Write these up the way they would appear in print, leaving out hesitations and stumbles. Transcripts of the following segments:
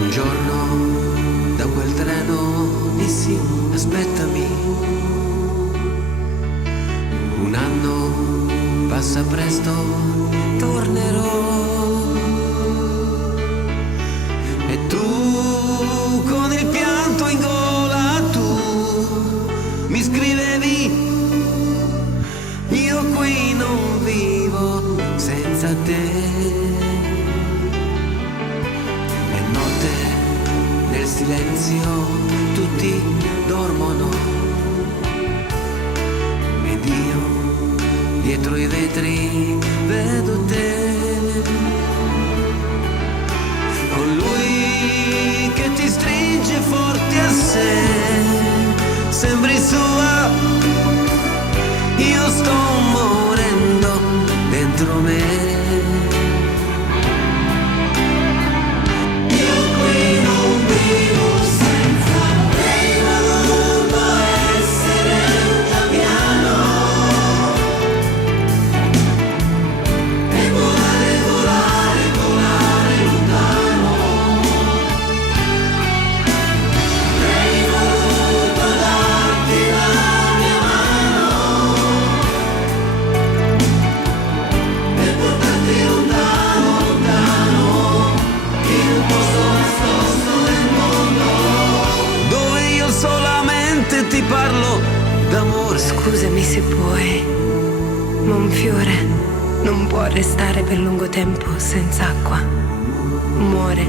Un giorno da quel treno dissi aspettami. Un anno passa presto, tornerò. E tu con il pianto in gola tu mi scrivevi, io qui non vivo senza te. E notte nel silenzio tutti dormono ed io dietro i vetri vedo te. Con lui che ti stringe forte a sé, sembri sua, io sto morendo dentro me. Io qui non vivo senza lei, ma voluto essere un gabbiano e volare, volare, volare lontano. Avrei voluto darti la mia mano e portarti lontano, lontano, in un posto nascosto del mondo, dove io solamente ti parlo d'amore. Scusami se puoi, ma un fiore non può restare per lungo tempo senza acqua. Muore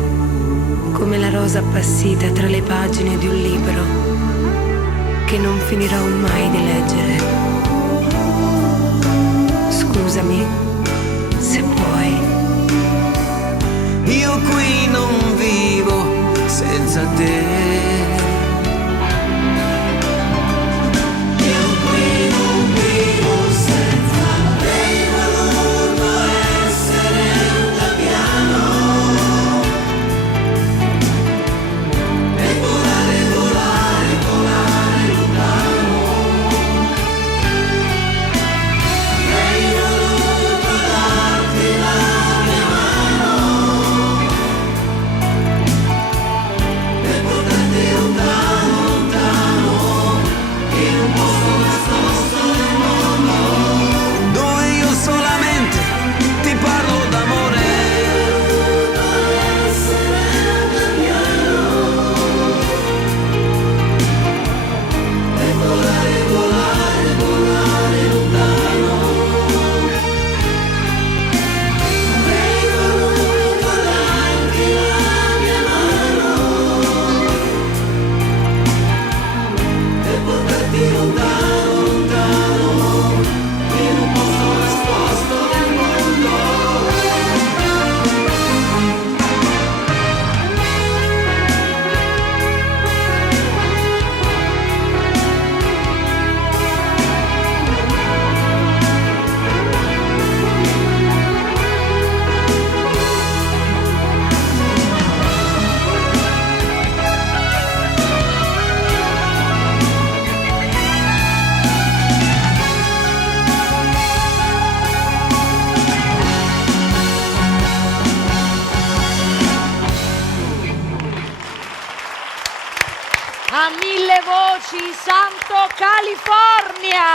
come la rosa appassita tra le pagine di un libro che non finirò mai di leggere. Scusami se puoi. Io qui non vivo senza te. Io qui non vivo senza lei, voluto essere un gabbiano e volare, volare, volare lontano. Avrei voluto darti la mia mano e portarti lontano, lontano, in un posto nascosto del mondo, dove io solamente ti parlo d'amore. Essere un gabbiano e volare, volare, volare lontano. Avrei voluto darti la mia mano e portarti lontano, lontano, in un posto nascosto del mondo. A mille voci, Santo California!